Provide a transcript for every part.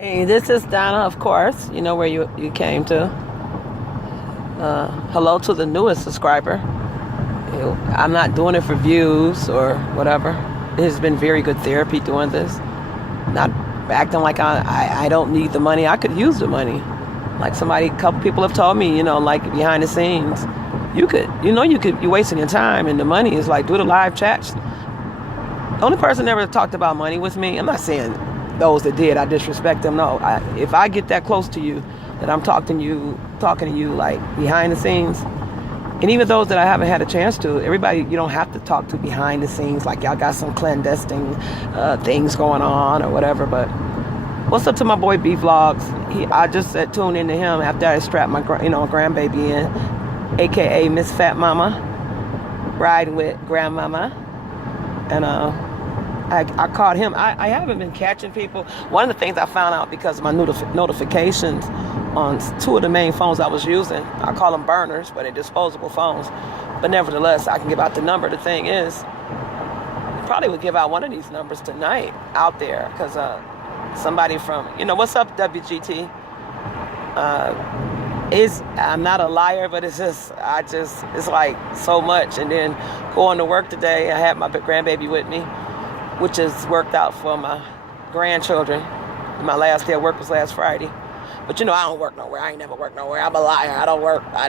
Hey, this is Donna, of course. You know where you came to. Hello to the newest subscriber. I'm not doing it for views or whatever. It has been very good therapy doing this. Not acting like I don't need the money. I could use the money. Like a couple people have told me, like behind the scenes, you're wasting your time, and the money is like do the live chats. The only person that ever talked about money was me. I'm not saying those that did, I disrespect them. No, if I get that close to you, that I'm talking to you like behind the scenes, and even those that I haven't had a chance to, everybody you don't have to talk to behind the scenes like y'all got some clandestine things going on or whatever. But what's up to my boy B Vlogs? I just said tune into him after I strapped my grandbaby in, aka Miss Fat Mama, riding with Grandmama, and I caught him. I haven't been catching people. One of the things I found out because of my notifications on two of the main phones I was using, I call them burners, but they're disposable phones. But nevertheless, I can give out the number. The thing is, I probably would give out one of these numbers tonight out there because somebody from, what's up, WGT? I'm not a liar, but it's like so much. And then going to work today, I had my grandbaby with me, which has worked out for my grandchildren. My last day of work was last Friday. But I don't work nowhere. I ain't never worked nowhere. I'm a liar. I don't work. I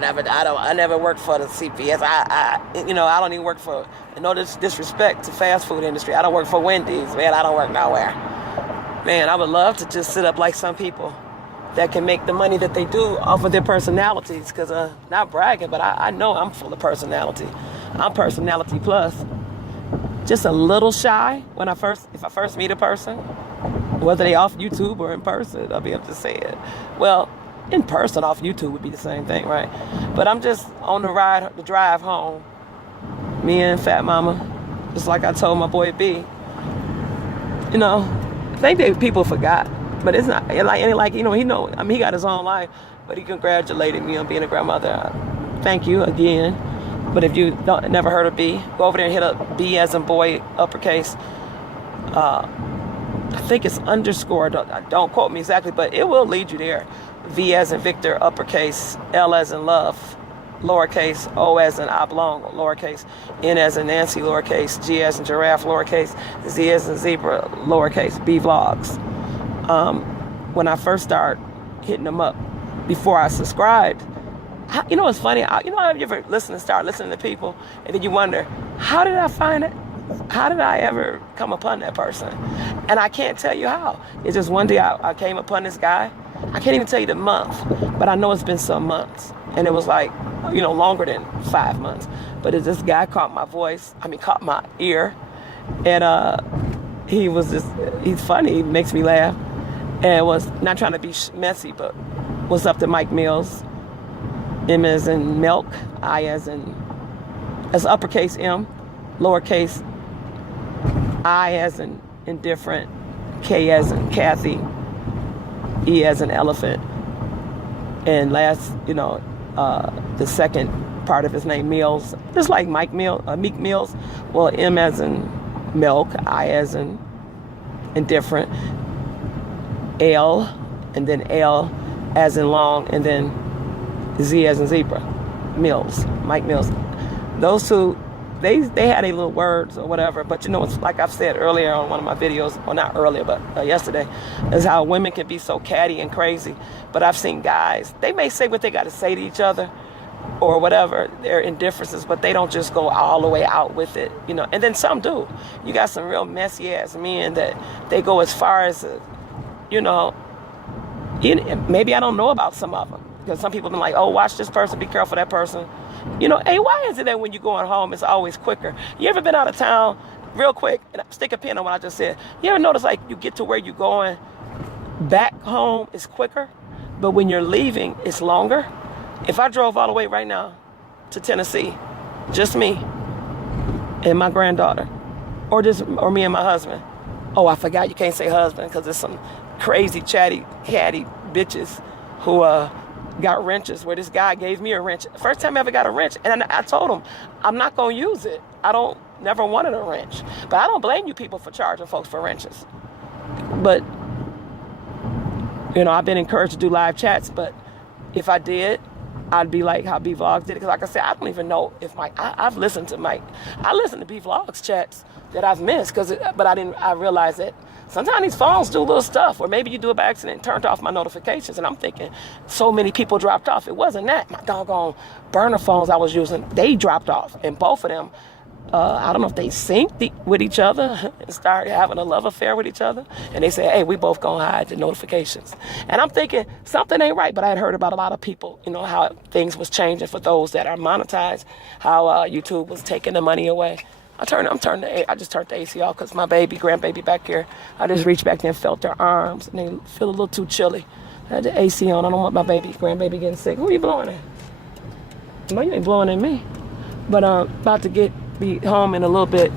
never worked for the CPS. I don't even work for, no disrespect to fast food industry. I don't work for Wendy's, man. I don't work nowhere. Man, I would love to just sit up like some people that can make the money that they do off of their personalities. Because, not bragging, but I know I'm full of personality. I'm personality plus. Just a little shy if I first meet a person, whether they off YouTube or in person, I'll be able to say it. Well, in person off YouTube would be the same thing, right? But I'm just on the drive home, me and Fat Mama, just like I told my boy B. I think people forgot, but it's not like he got his own life, but he congratulated me on being a grandmother. Thank you again. But if you never heard of B, go over there and hit up B as in boy, uppercase. I think it's underscore. Don't quote me exactly, but it will lead you there. V as in Victor, uppercase. L as in love, lowercase. O as in oblong, lowercase. N as in Nancy, lowercase. G as in giraffe, lowercase. Z as in zebra, lowercase. B Vlogs. When I first started hitting them up, before I subscribed, it's funny. How you ever start listening to people, and then you wonder, how did I find it? How did I ever come upon that person? And I can't tell you how. It's just one day I came upon this guy. I can't even tell you the month, but I know it's been some months. And it was like, longer than 5 months. But this guy caught my ear. And he's funny. He makes me laugh. And was not trying to be messy, but what's up to Mike Mills? M as in milk, I as uppercase M, lowercase I as in indifferent, K as in Kathy, E as in elephant, and last, the second part of his name, Mills, just like Meek Mills. Well, M as in milk, I as in indifferent, L, and then L as in long, and then Z as in zebra, Mills, Mike Mills. Those two, they had a little words or whatever, but it's like I've said earlier on one of my videos, well not earlier, but yesterday, is how women can be so catty and crazy. But I've seen guys, they may say what they got to say to each other or whatever, their indifferences, but they don't just go all the way out with it, and then some do. You got some real messy ass men that they go as far as, maybe I don't know about some of them. Because some people have been like, oh, watch this person, be careful that person. Hey, why is it that when you're going home, it's always quicker? You ever been out of town real quick, and stick a pin on what I just said. You ever notice like you get to where you're going, back home is quicker, but when you're leaving, it's longer? If I drove all the way right now to Tennessee, just me and my granddaughter, or me and my husband. Oh, I forgot you can't say husband because there's some crazy chatty, catty bitches who, got wrenches where this guy gave me a wrench. First time I ever got a wrench. And I told him, I'm not going to use it. Never wanted a wrench. But I don't blame you people for charging folks for wrenches. But I've been encouraged to do live chats, but if I did, I'd be like how B Vlogs did it. Because like I said, I don't even know if I've listened to I listened to B Vlogs chats that I've missed, but I realized that sometimes these phones do little stuff, or maybe you do it by accident and turned off my notifications, and I'm thinking so many people dropped off. It wasn't that. My doggone burner phones I was using, they dropped off, and both of them, I don't know if they synced with each other and started having a love affair with each other. And they said, hey, we both gonna hide the notifications. And I'm thinking something ain't right, but I had heard about a lot of people, how things was changing for those that are monetized, how YouTube was taking the money away. I just turned the AC off because my grandbaby back here, I just reached back there and felt their arms, and they feel a little too chilly. I had the AC on. I don't want my grandbaby getting sick. Who are you blowing at? No, you ain't blowing at me. But about to be home in a little bit.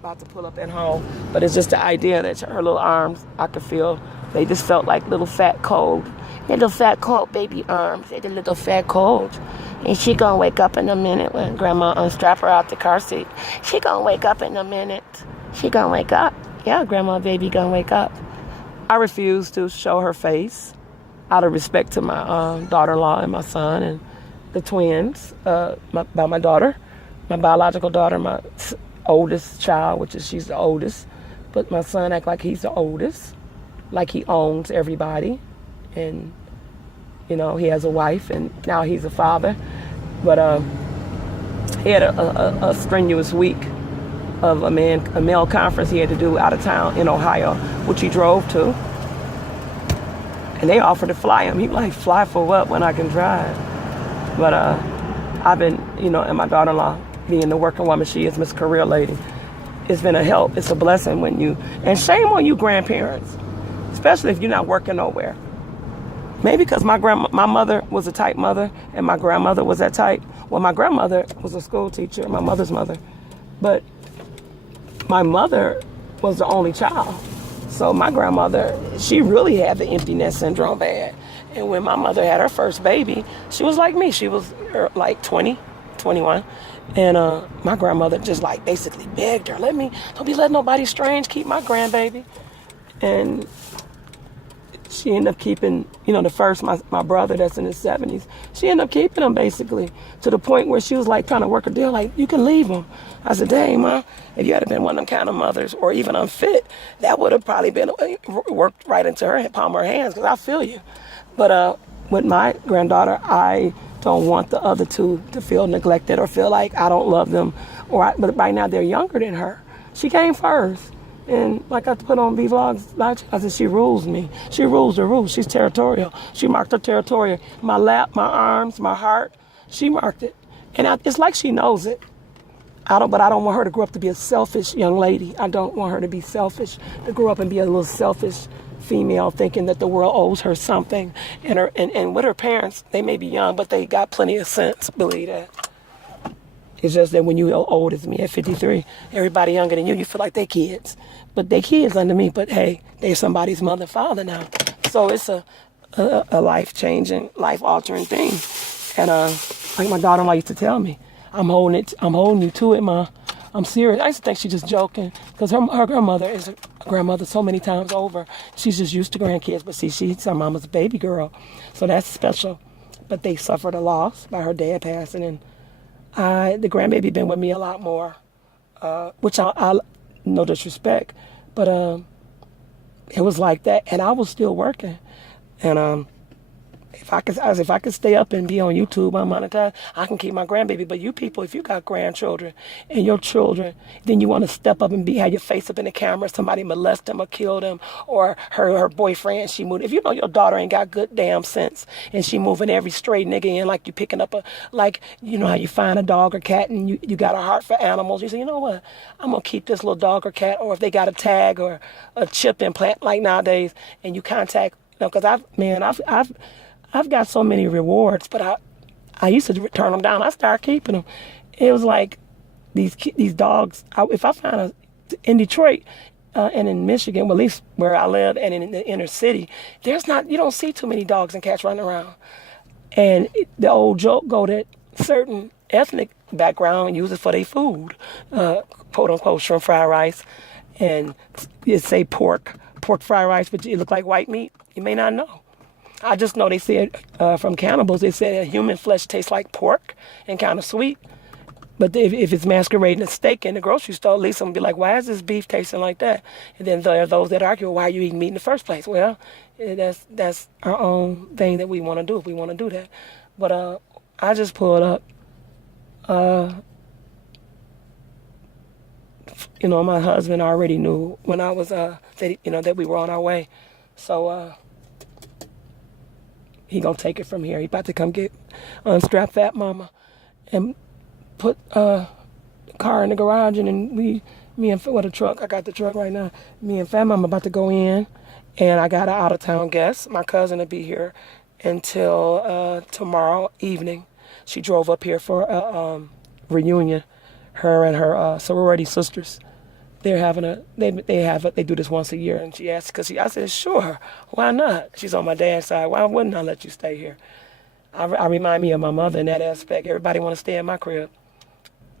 About to pull up at home. But it's just the idea that her little arms, I could feel, they just felt like little fat cold. Little fat cold baby arms. They're the little fat cold. And she gonna wake up in a minute when Grandma unstrap her out the car seat. She gonna wake up in a minute. She gonna wake up. Yeah, Grandma baby gonna wake up. I refuse to show her face out of respect to my daughter-in-law and my son and the twins, my daughter, my biological daughter, my oldest child, she's the oldest. But my son act like he's the oldest, like he owns everybody. And, he has a wife, and now he's a father. But he had a strenuous week of a male conference he had to do out of town in Ohio, which he drove to. And they offered to fly him. He like, fly for what when I can drive? But I've been, and my daughter-in-law, being the working woman she is, Miss Career Lady, it's been a help. It's a blessing and shame on you grandparents, especially if you're not working nowhere. Maybe because my mother was a type mother and my grandmother was that type. Well, my grandmother was a school teacher, my mother's mother. But my mother was the only child. So my grandmother, she really had the empty nest syndrome bad. And when my mother had her first baby, she was like me. She was like 20, 21. And my grandmother just like basically begged her, don't be letting nobody strange keep my grandbaby. And she ended up keeping, the first, my brother that's in his 70s, she ended up keeping him basically to the point where she was like trying to work a deal, like, you can leave him. I said, dang, Ma, if you had been one of them kind of mothers or even unfit, that would have probably been worked right into her palm of her hands, because I feel you. But with my granddaughter, I don't want the other two to feel neglected or feel like I don't love them. But right now they're younger than her. She came first. And like I put on B Vlogs, I said, she rules me. She rules the rules. She's territorial. She marked her territorial. My lap, my arms, my heart, she marked it. And it's like she knows it. But I don't want her to grow up to be a selfish young lady. I don't want her to be selfish, to grow up and be a little selfish female thinking that the world owes her something. And with her parents, they may be young, but they got plenty of sense, believe that. It's just that when you're old as me at 53, everybody younger than you feel like they kids. But they kids under me, but hey, they're somebody's mother and father now. So it's a life-changing, life-altering thing. And like my daughter-in-law used to tell me, I'm holding you to it, Ma. I'm serious. I used to think she's just joking, because her mother is a grandmother so many times over. She's just used to grandkids, but see, she's her mama's baby girl. So that's special. But they suffered a loss by her dad passing, and the grandbaby been with me a lot more, which I no disrespect, but it was like that, and I was still working, and if I could stay up and be on YouTube, I'm monetized, I can keep my grandbaby. But you people, if you got grandchildren and your children, then you want to step up and have your face up in the camera, somebody molest them or kill them, or her boyfriend, she moved. If you know your daughter ain't got good damn sense and she moving every stray nigga in, like you picking up how you find a dog or cat and you got a heart for animals. You say, you know what, I'm going to keep this little dog or cat, or if they got a tag or a chip implant like nowadays, and you contact, because I've got so many rewards, but I used to turn them down. I started keeping them. It was like these dogs. If I found in Detroit and in Michigan, well, at least where I live, and in the inner city, you don't see too many dogs and cats running around. And the old joke go that certain ethnic background use it for their food, quote unquote shrimp fried rice, and it say pork pork fried rice, but it look like white meat. You may not know. I just know they said from cannibals, they said human flesh tastes like pork and kind of sweet. But if it's masquerading as steak in the grocery store, at least I'm going to be like, why is this beef tasting like that? And then there are those that argue, why are you eating meat in the first place? Well, that's our own thing that we want to do if we want to do that. But I just pulled up. My husband already knew when I was that we were on our way. So he gonna take it from here. He about to come unstrap Fat Mama and put the car in the garage, and then the truck. I got the truck right now. Me and Fat Mama about to go in, and I got an out of town guest. My cousin will be here until tomorrow evening. She drove up here for a reunion. Her and her sorority sisters. They're having they do this once a year, and she asked I said sure, why not? She's on my dad's side. Why wouldn't I let you stay here? I remind me of my mother in that aspect. Everybody want to stay in my crib.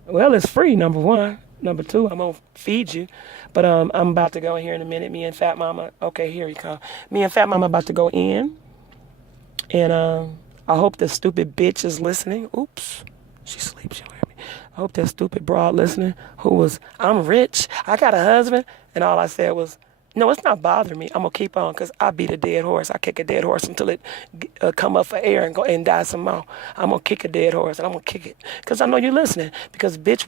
Well, it's free, number one. Number two, I'm gonna feed you. But I'm about to go in here in a minute. Me and Fat Mama. Okay, here he come. Me and Fat Mama about to go in, and I hope this stupid bitch is listening. Oops, she sleeps. She'll hear me. I hope that stupid broad listening I'm rich, I got a husband, and all I said was, no, it's not bothering me. I'm going to keep on because I beat a dead horse. I kick a dead horse until it come up for air and go and die some more. I'm going to kick a dead horse, and I'm going to kick it because I know you're listening. Because, bitch,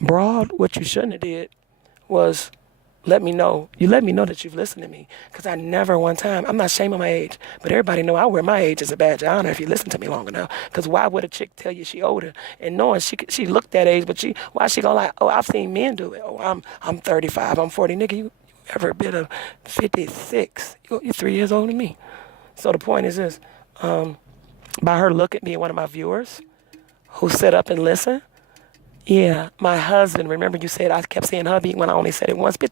broad, what you shouldn't have did was let me know. You let me know that you've listened to me. Because I never one time, I'm not shaming my age, but everybody know I wear my age as a badge of honor if you listen to me long enough. Because why would a chick tell you she older and knowing she looked that age, but why she gonna like, oh, I've seen men do it. Oh, I'm 35, I'm 40. Nigga, you ever been a 56? You're 3 years older than me. So the point is this, by her look at me and one of my viewers who sit up and listen, yeah, my husband, remember you said I kept saying hubby when I only said it once, but,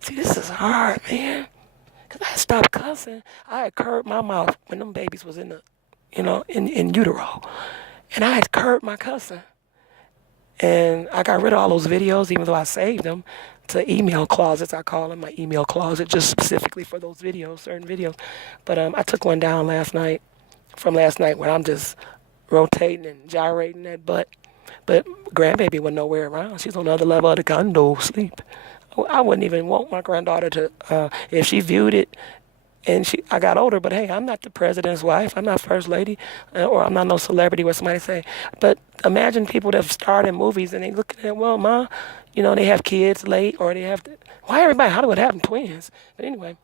see, this is hard, man, because I stopped cussing. I had curved my mouth when them babies was in utero, and I had curved my cussing, and I got rid of all those videos, even though I saved them to email closets. I call them my email closet, just specifically for those videos, certain videos, but I took one down last night, where I'm just rotating and gyrating that butt. But grandbaby was nowhere around. She's on the other level of the condo, sleep. I wouldn't even want my granddaughter to, if she viewed it, and I got older, but hey, I'm not the president's wife. I'm not first lady, or I'm not no celebrity where somebody say. But imagine people that have starred in movies and they look at, well, ma, they have kids late, or they have, why everybody Hollywood having twins? But anyway,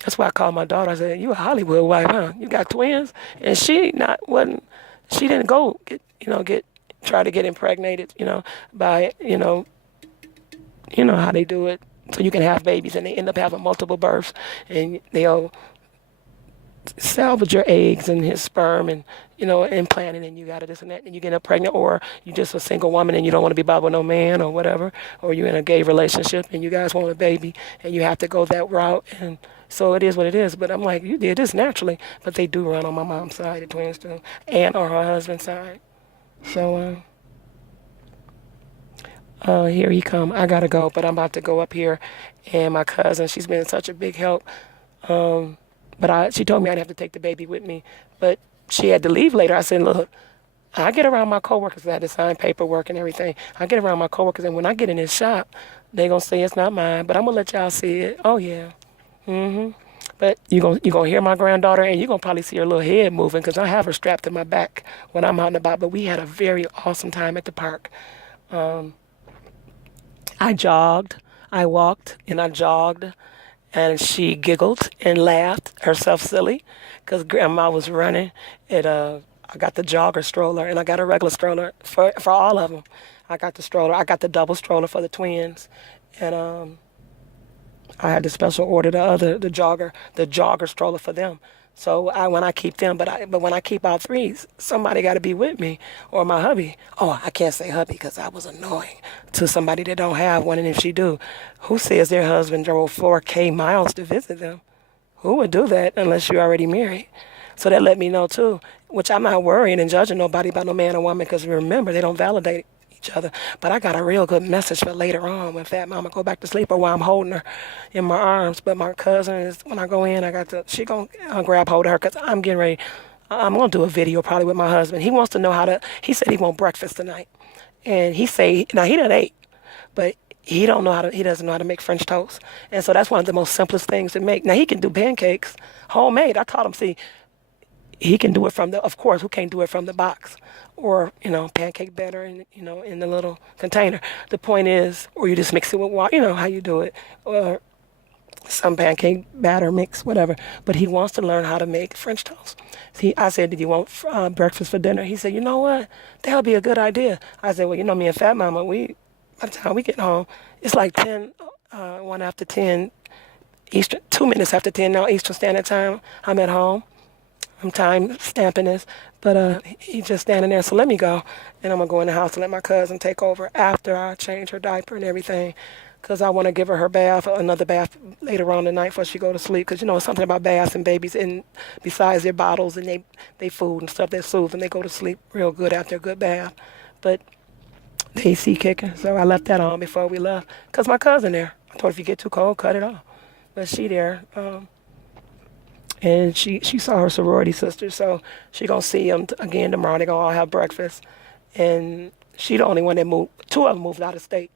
that's why I called my daughter. I said, you a Hollywood wife, huh? You got twins? And she didn't go try to get impregnated, by, how they do it. So you can have babies and they end up having multiple births and they'll salvage your eggs and his sperm and, implant it, and you got this and that, and you get up pregnant, or you just a single woman and you don't want to be bothered with no man or whatever, or you're in a gay relationship and you guys want a baby and you have to go that route. And so it is what it is. But I'm like, you did this naturally. But they do run on my mom's side, the twins do, and on her husband's side. So, here he come. I gotta go, but I'm about to go up here, and my cousin, she's been such a big help. But she told me I'd have to take the baby with me, but she had to leave later. I said, look, I get around my coworkers. I had to sign paperwork and everything. I get around my coworkers, and when I get in this shop, they gonna say it's not mine, but I'm gonna let y'all see it. Oh yeah, But you gonna hear my granddaughter, and you're gonna probably see her little head moving because I have her strapped to my back when I'm out and about. But we had a very awesome time at the park. I jogged, I walked, and I jogged, and she giggled and laughed herself silly because Grandma was running. I got the jogger stroller, and I got a regular stroller for all of them. I got the stroller. I got the double stroller for the twins, and I had to special order the jogger stroller for them. So when I keep them, but when I keep all three, somebody got to be with me, or my hubby. Oh, I can't say hubby because that was annoying to somebody that don't have one, and if she do, who says their husband drove 4K miles to visit them? Who would do that unless you're already married? So that let me know too, which I'm not worrying and judging nobody about no man or woman, because remember, they don't validate each other. But I got a real good message for later on when Fat Mama go back to sleep or while I'm holding her in my arms. But my cousin is, when I go in, she gonna grab hold of her because I'm getting ready. I'm gonna do a video probably with my husband. He wants to know how to. He said he want breakfast tonight, and he say now he done ate, but he don't know how to. He doesn't know how to make French toast, and so that's one of the most simplest things to make. Now he can do pancakes, homemade. I taught him. See, he can do it from the. Of course, who can't do it from the box, or pancake batter in the little container. The point is, or you just mix it with water. You know how you do it, or some pancake batter mix, whatever. But he wants to learn how to make French toast. See, I said, "Did you want breakfast for dinner?" He said, "You know what? That'll be a good idea." I said, "Well, me and Fat Mama, by the time we get home, it's like 10, 1 after 10 Eastern, 2 minutes after 10 now Eastern Standard Time. I'm at home. I'm time stamping this, but he's just standing there. So let me go, and I'm gonna go in the house and let my cousin take over after I change her diaper and everything, cause I want to give her bath, another bath later on tonight before she go to sleep. Cause it's something about baths and babies, and besides their bottles and they food and stuff, they soothe and they go to sleep real good after a good bath. But the AC kicking, so I left that on before we left, cause my cousin there. I told her if you get too cold, cut it off. But she there. And she saw her sorority sister, so she gonna see them again tomorrow. They gonna all have breakfast, and she the only one that moved. 2 of them moved out of state.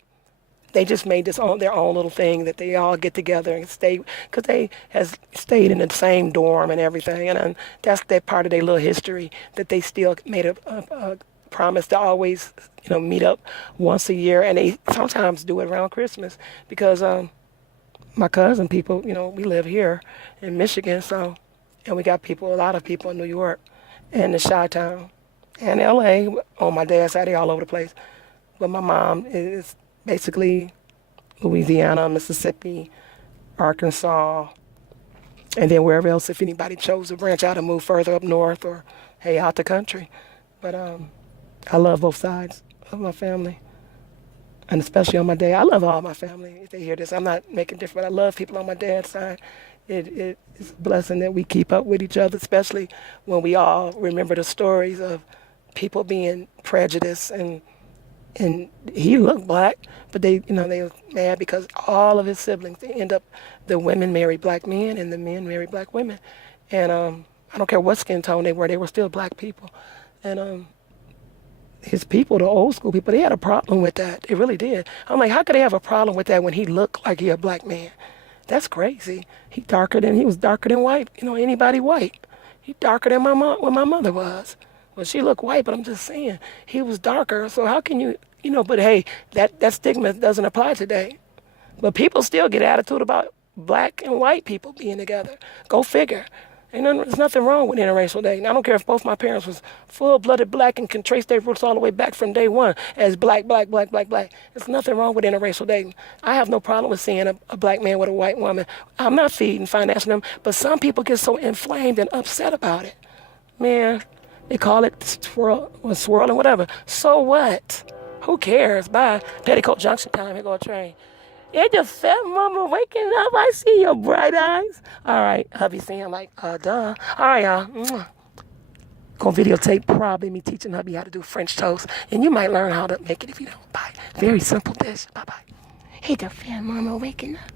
They just made their own little thing that they all get together and stay, because they has stayed in the same dorm and everything, and that's that part of their little history that they still made a promise to always meet up once a year, and they sometimes do it around Christmas because my cousin people, we live here in Michigan, and we got a lot of people in New York and the Chi-Town and LA on my dad's side, they all over the place. But my mom is basically Louisiana, Mississippi, Arkansas, and then wherever else if anybody chose to branch out and move further up north or, hey, out the country. But I love both sides of my family. And especially on my dad, I love all my family. If they hear this, I'm not making different. I love people on my dad's side. It's a blessing that we keep up with each other, especially when we all remember the stories of people being prejudiced. And he looked black, but they were mad because all of his siblings, the women married black men and the men married black women. And I don't care what skin tone they were still black people. And his people, the old school people, they had a problem with that. They really did. I'm like, how could they have a problem with that when he looked like he a black man? That's crazy. He was darker than white, anybody white. He darker than what my mother was. Well, she looked white, but I'm just saying, he was darker. So how can you, but hey, that stigma doesn't apply today. But people still get attitude about black and white people being together. Go figure. There's nothing wrong with interracial dating. I don't care if both my parents was full-blooded black and can trace their roots all the way back from day one as black. There's nothing wrong with interracial dating. I have no problem with seeing a black man with a white woman. I'm not financing them, but some people get so inflamed and upset about it. Man, they call it swirling, whatever. So what? Who cares? Bye. Petticoat Junction time. Here go a train. It's the Fat Mama waking up. I see your bright eyes. All right, hubby saying like, duh. All right, y'all. Gonna videotape probably me teaching hubby how to do French toast. And you might learn how to make it if you don't. Bye. Very simple dish. Bye-bye. Hey, the Fat Mama waking up.